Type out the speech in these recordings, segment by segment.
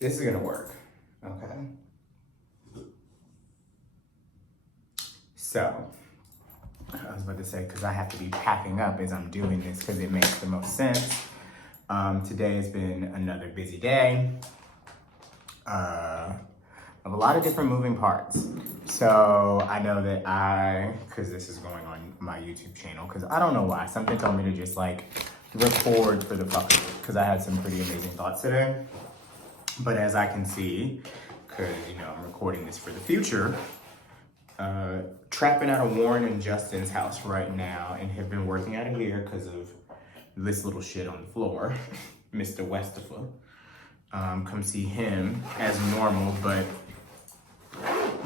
This is gonna work, okay? So, I was about to say, because I have to be packing up as I'm doing this because it makes the most sense. Today has been another busy day of a lot of different moving parts. So I know that because this is going on my YouTube channel, because I don't know why, something told me to just like record for the fuck of it, because I had some pretty amazing thoughts today. But as I can see, because I'm recording this for the future, trapping out of Warren and Justin's house right now and have been working out of here because of this little shit on the floor, Mr. Westifer. Come see him as normal, but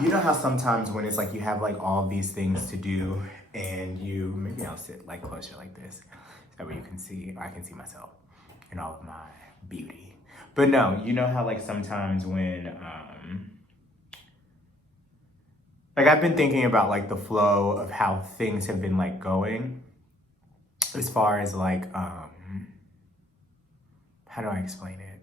you know how sometimes when it's like you have like all these things to do and maybe I'll sit like closer like this, that way you can see, I can see myself in all of my beauty. But no, you know how like sometimes when, like I've been thinking about like the flow of how things have been like going as far as like, how do I explain it?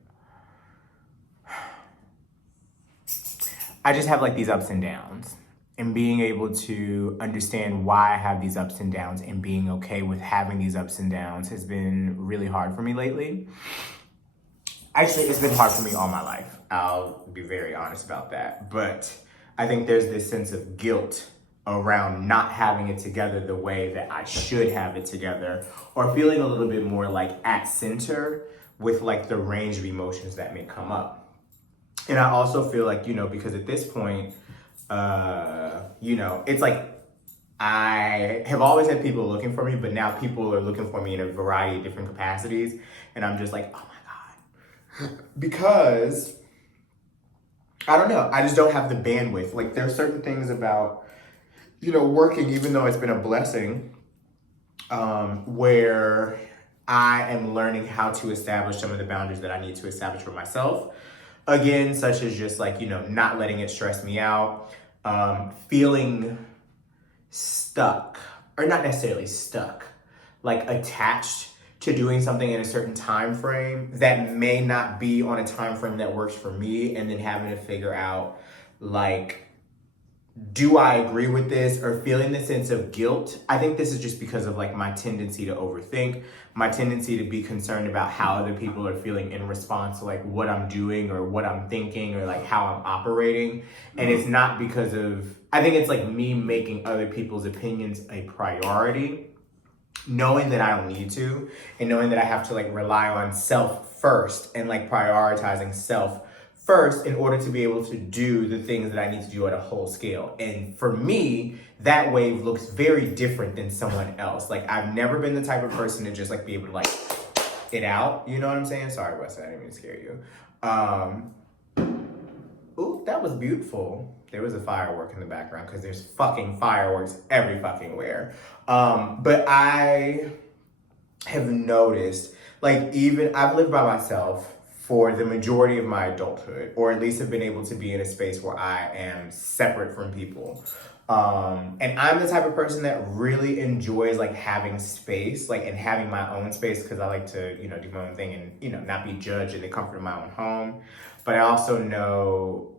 I just have like these ups and downs, and being able to understand why I have these ups and downs and being okay with having these ups and downs has been really hard for me lately. Actually, it's been hard for me all my life. I'll be very honest about that. But I think there's this sense of guilt around not having it together the way that I should have it together, or feeling a little bit more like at center with like the range of emotions that may come up. And I also feel like, because at this point, it's like I have always had people looking for me, but now people are looking for me in a variety of different capacities. And I'm just like, oh my God. Because, I don't know, I just don't have the bandwidth. Like there are certain things about, working, even though it's been a blessing, where I am learning how to establish some of the boundaries that I need to establish for myself. Again, such as just like, not letting it stress me out, feeling stuck, or not necessarily stuck, like attached to doing something in a certain time frame that may not be on a time frame that works for me, and then having to figure out like, do I agree with this, or feeling the sense of guilt. I think this is just because of like my tendency to overthink, my tendency to be concerned about how other people are feeling in response to like what I'm doing or what I'm thinking or like how I'm operating. And it's not because of, I think it's like me making other people's opinions a priority, knowing that I don't need to, and knowing that I have to like rely on self first and like prioritizing self first in order to be able to do the things that I need to do at a whole scale. And for me, that wave looks very different than someone else. Like I've never been the type of person to just like be able to like it out. You know what I'm saying? Sorry, Wes, I didn't mean to scare you. Ooh, that was beautiful. There was a firework in the background because there's fucking fireworks every fucking where. But I have noticed, like even I've lived by myself for the majority of my adulthood, or at least have been able to be in a space where I am separate from people. And I'm the type of person that really enjoys like having space, like and having my own space, because I like to, do my own thing and, not be judged in the comfort of my own home. But I also know,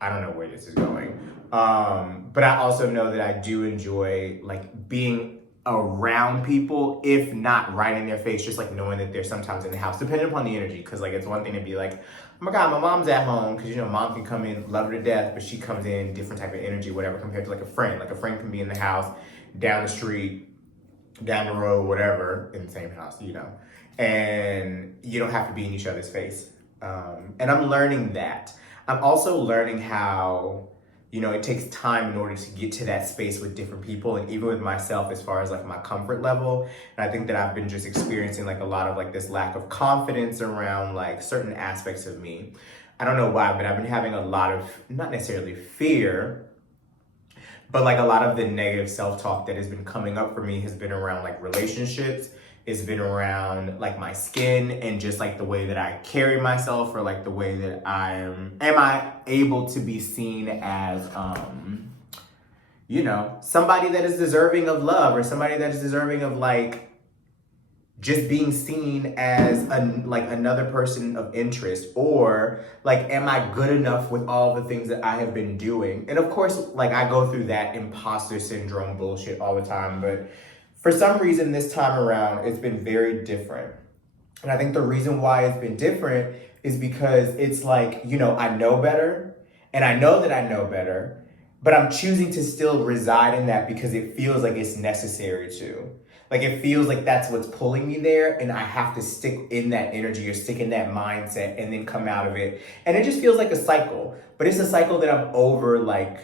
I don't know where this is going. But I also know that I do enjoy like being around people, if not right in their face, just like knowing that they're sometimes in the house, depending upon the energy. Because like it's one thing to be like, oh my God, my mom's at home, because mom can come in, love her to death, but she comes in different type of energy, whatever, compared to like a friend. Like a friend can be in the house, down the street, down the road, whatever, in the same house, and you don't have to be in each other's face. And I'm learning that. I'm also learning how it takes time in order to get to that space with different people, and even with myself as far as like my comfort level. And I think that I've been just experiencing like a lot of like this lack of confidence around like certain aspects of me. I don't know why, but I've been having a lot of, not necessarily fear, but like a lot of the negative self-talk that has been coming up for me has been around like relationships. It's been around like my skin and just like the way that I carry myself, or like the way that am I able to be seen as, somebody that is deserving of love, or somebody that is deserving of like just being seen as like another person of interest, or like, am I good enough with all the things that I have been doing? And of course, like, I go through that imposter syndrome bullshit all the time, but for some reason this time around it's been very different. And I think the reason why it's been different is because it's like, you know, I know better, and I know that I know better, but I'm choosing to still reside in that because it feels like it's necessary to. Like, it feels like that's what's pulling me there, and I have to stick in that energy or stick in that mindset and then come out of it. And it just feels like a cycle, but it's a cycle that I'm over, like,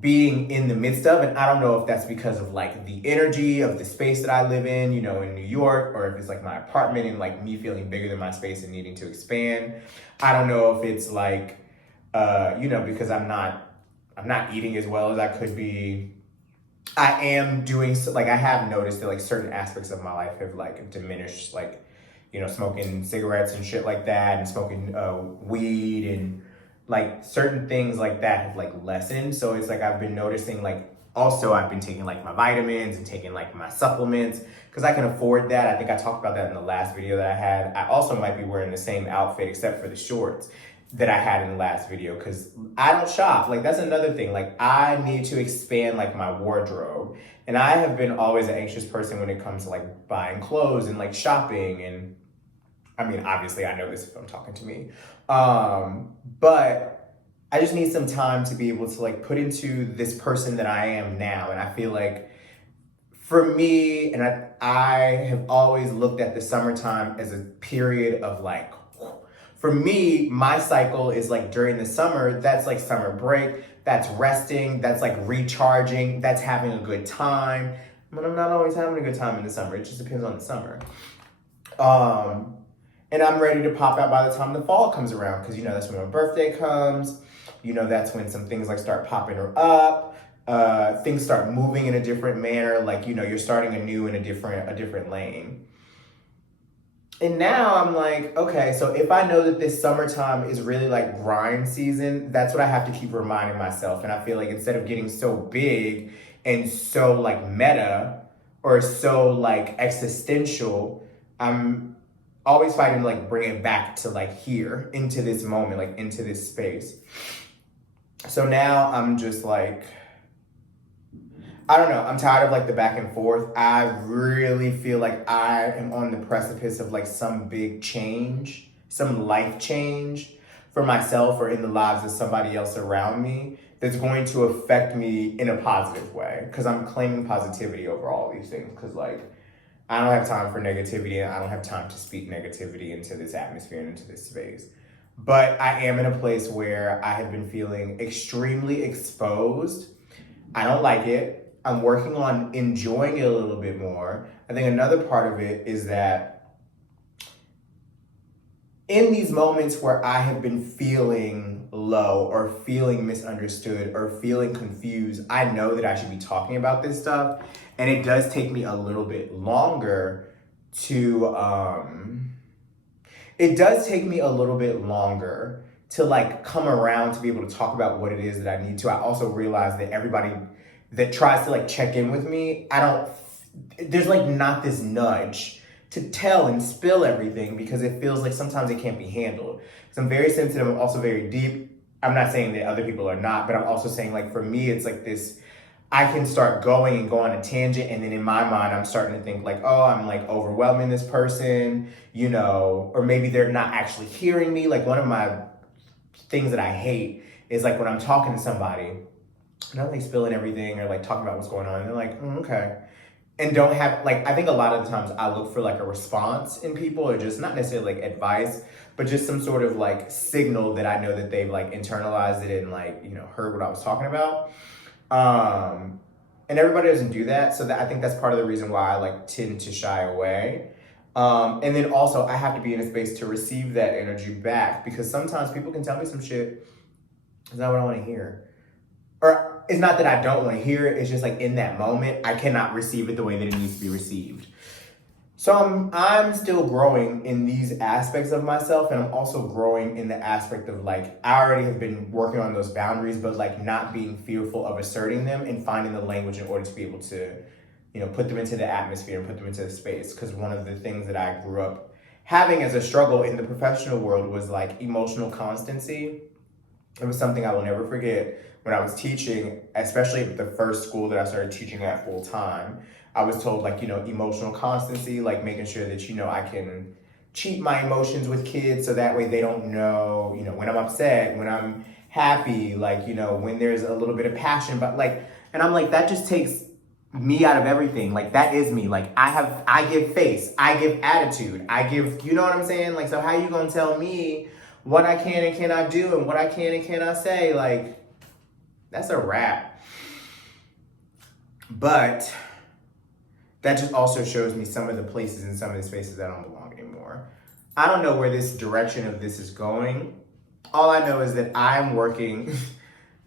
being in the midst of. And I don't know if that's because of like the energy of the space that I live in, you know, in New York, or if it's like my apartment and like me feeling bigger than my space and needing to expand. I don't know if it's like, you know, because I'm not eating as well as I could be. I am doing, like, I have noticed that like certain aspects of my life have like diminished, like, you know, smoking cigarettes and shit like that, and smoking weed, and like certain things like that have like lessened. So it's like I've been noticing, like, also I've been taking like my vitamins and taking like my supplements because I can afford that. I think I talked about that in the last video that I had. I also might be wearing the same outfit except for the shorts that I had in the last video because I don't shop. Like, that's another thing. Like, I need to expand like my wardrobe. And I have been always an anxious person when it comes to like buying clothes and like shopping. And I mean, obviously I know this if I'm talking to me. But I just need some time to be able to like put into this person that I am now. And I feel like for me, and I have always looked at the summertime as a period of like, for me, my cycle is like during the summer, that's like summer break, that's resting, that's like recharging, that's having a good time. But I'm not always having a good time in the summer. It just depends on the summer. And I'm ready to pop out by the time the fall comes around, because, you know, that's when my birthday comes. You know, that's when some things like start popping up. Things start moving in a different manner. Like, you know, you're starting anew in a different lane. And now I'm like, okay, so if I know that this summertime is really like grind season, that's what I have to keep reminding myself. And I feel like instead of getting so big and so like meta or so like existential, I'm always fighting to like bring it back to like here, into this moment, like into this space. So now I'm just like, I don't know, I'm tired of like the back and forth. I really feel like I am on the precipice of like some big change, some life change for myself or in the lives of somebody else around me that's going to affect me in a positive way. Because I'm claiming positivity over all these things. Because like, I don't have time for negativity, and I don't have time to speak negativity into this atmosphere and into this space. But I am in a place where I have been feeling extremely exposed. I don't like it. I'm working on enjoying it a little bit more. I think another part of it is that in these moments where I have been feeling low or feeling misunderstood or feeling confused, I know that I should be talking about this stuff. And it does take me a little bit longer to, like come around to be able to talk about what it is that I need to. I also realize that everybody that tries to like check in with me, there's like not this nudge to tell and spill everything, because it feels like sometimes it can't be handled. Because I'm very sensitive, I'm also very deep. I'm not saying that other people are not, but I'm also saying like for me, it's like this, I can start going and go on a tangent, and then in my mind, I'm starting to think like, oh, I'm like overwhelming this person, you know, or maybe they're not actually hearing me. Like, one of my things that I hate is like when I'm talking to somebody, and I'm like spilling everything or like talking about what's going on, and they're like, okay. And don't have, like, I think a lot of the times I look for like a response in people, or just not necessarily like advice, but just some sort of like signal that I know that they've like internalized it and like, you know, heard what I was talking about. And everybody doesn't do that. So that, I think that's part of the reason why I like tend to shy away. And then also I have to be in a space to receive that energy back, because sometimes people can tell me some shit. It's not what I want to hear. Or it's not that I don't want to hear it. It's just like in that moment, I cannot receive it the way that it needs to be received. So I'm still growing in these aspects of myself, and I'm also growing in the aspect of like, I already have been working on those boundaries, but like not being fearful of asserting them and finding the language in order to be able to put them into the atmosphere and put them into the space. Because one of the things that I grew up having as a struggle in the professional world was like emotional constancy. It was something I will never forget when I was teaching, especially at the first school that I started teaching at full time. I was told like, emotional constancy, like making sure that, I can cheat my emotions with kids so that way they don't know, when I'm upset, when I'm happy, like, when there's a little bit of passion, but like, and I'm like, that just takes me out of everything. Like that is me. Like I give face, I give attitude, I give, you know what I'm saying? Like, so how you gonna tell me what I can and cannot do and what I can and cannot say? Like, that's a wrap. But that just also shows me some of the places and some of the spaces that don't belong anymore. I don't know where this direction of this is going. All I know is that I'm working,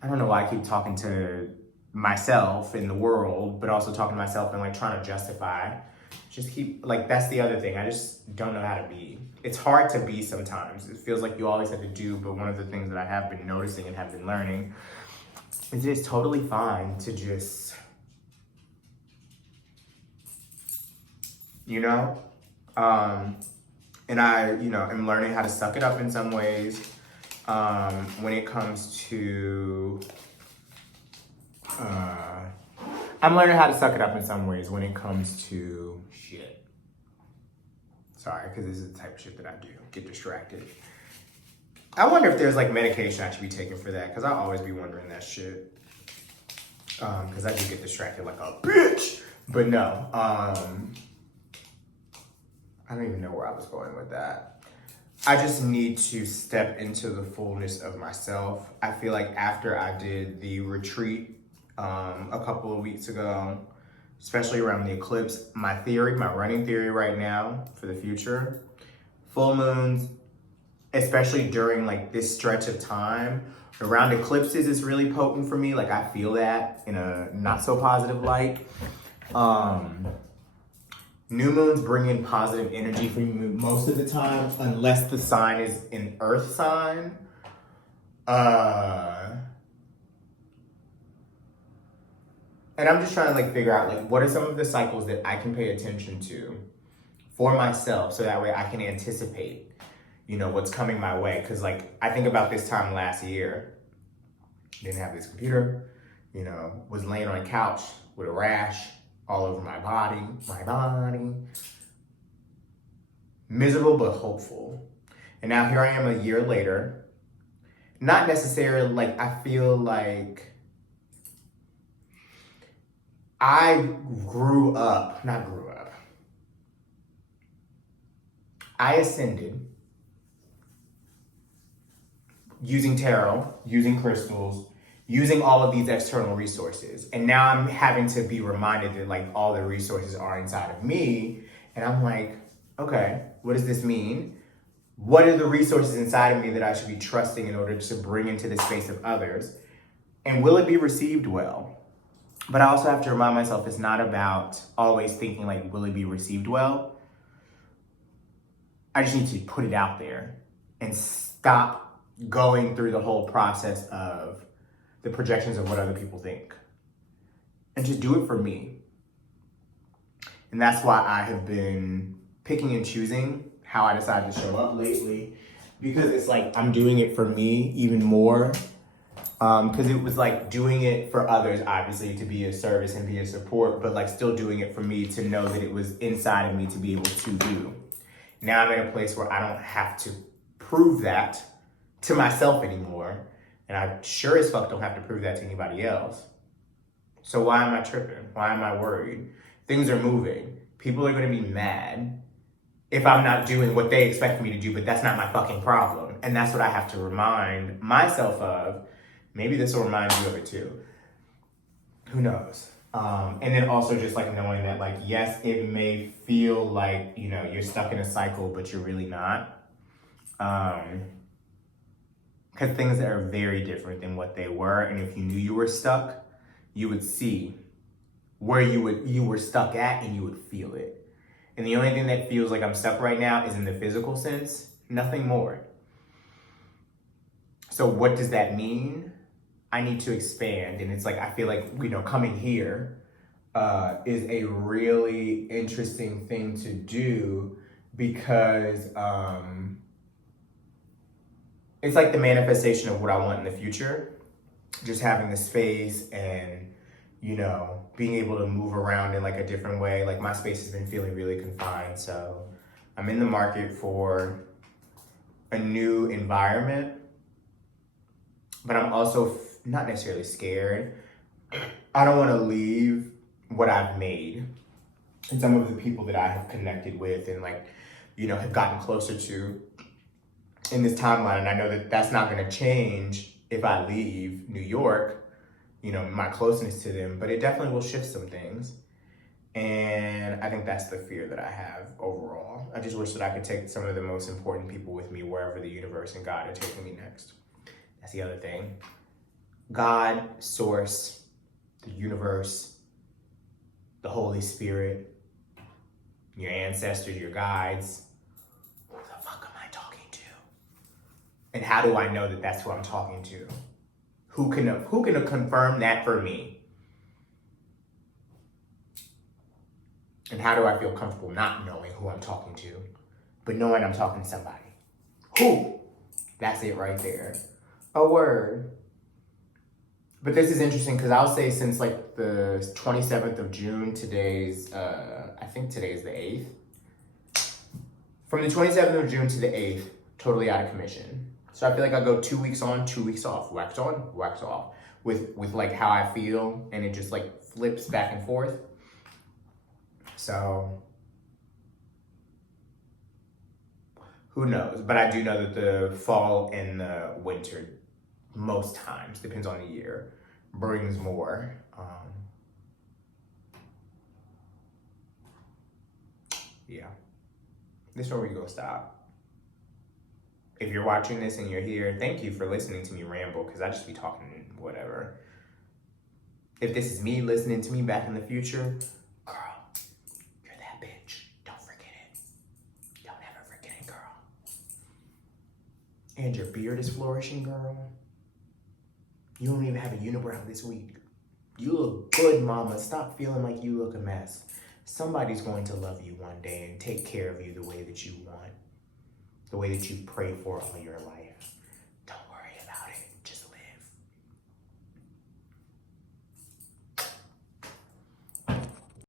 I don't know why I keep talking to myself in the world, but also talking to myself and like trying to justify. Just keep, like, that's the other thing. I just don't know how to be. It's hard to be sometimes. It feels like you always have to do, but one of the things that I have been noticing and have been learning is it's totally fine to just, and I, am learning how to suck it up in some ways. When it comes to, I'm learning how to suck it up in some ways when it comes to shit. Sorry, because this is the type of shit that I do, get distracted. I wonder if there's like medication I should be taking for that, because I always be wondering that shit. Because I do get distracted like a bitch. But no, I don't even know where I was going with that. I just need to step into the fullness of myself. I feel like after I did the retreat a couple of weeks ago, especially around the eclipse, my running theory right now for the future, full moons, especially during like this stretch of time, around eclipses is really potent for me. Like I feel that in a not so positive light. New moons bring in positive energy for me most of the time, unless the sign is an earth sign. And I'm just trying to like figure out like what are some of the cycles that I can pay attention to for myself so that way I can anticipate, what's coming my way. Cause like I think about this time last year, didn't have this computer, was laying on a couch with a rash all over my body, miserable but hopeful. And now here I am a year later, not necessarily like, I feel like I ascended using tarot, using crystals, using all of these external resources. And now I'm having to be reminded that like all the resources are inside of me. And I'm like, okay, what does this mean? What are the resources inside of me that I should be trusting in order to bring into the space of others? And will it be received well? But I also have to remind myself it's not about always thinking like, will it be received well? I just need to put it out there and stop going through the whole process of the projections of what other people think. And just do it for me. And that's why I have been picking and choosing how I decide to show up lately. Because it's like, I'm doing it for me even more. Because it was like doing it for others, obviously, to be a service and be a support, but like still doing it for me to know that it was inside of me to be able to do. Now I'm in a place where I don't have to prove that to myself anymore. And I sure as fuck don't have to prove that to anybody else. So why am I tripping? Why am I worried? Things are moving. People are gonna be mad if I'm not doing what they expect me to do, but that's not my fucking problem. And that's what I have to remind myself of. Maybe this will remind you of it too. Who knows? And then also just like knowing that like, yes, it may feel like, you're stuck in a cycle, but you're really not. Because things are very different than what they were. And if you knew you were stuck, you would see where you were stuck at and you would feel it. And the only thing that feels like I'm stuck right now is in the physical sense, nothing more. So what does that mean? I need to expand. And it's like, I feel like, coming here, is a really interesting thing to do because it's like the manifestation of what I want in the future. Just having the space and, you know, being able to move around in like a different way. Like my space has been feeling really confined. So I'm in the market for a new environment, but I'm also not necessarily scared. I don't want to leave what I've made and some of the people that I have connected with and like, you know, have gotten closer to in this timeline. And I know that that's not going to change if I leave New York, you know, my closeness to them, but it definitely will shift some things. And I think that's the fear that I have overall. I just wish that I could take some of the most important people with me wherever the universe and God are taking me next. That's the other thing. God, source, the universe, the Holy Spirit, your ancestors, your guides. Who the fuck am I talking to? And how do I know that that's who I'm talking to? Who can confirm that for me? And how do I feel comfortable not knowing who I'm talking to, but knowing I'm talking to somebody? Who? That's it right there. A word. But this is interesting because I'll say since like the 27th of June, I think today is the 8th. From the 27th of June to the 8th, totally out of commission. So I feel like I go 2 weeks on, 2 weeks off, wax on, wax off with like how I feel, and it just like flips back and forth. So who knows? But I do know that the fall and the winter, most times, depends on the year, brings more. Yeah. This is where we go stop. If you're watching this and you're here, thank you for listening to me ramble, because I just be talking whatever. If this is me listening to me back in the future, girl, you're that bitch. Don't forget it. Don't ever forget it, girl. And your beard is flourishing, girl. You don't even have a unibrow this week. You look good, mama. Stop feeling like you look a mess. Somebody's going to love you one day and take care of you the way that you want. The way that you've prayed for all your life.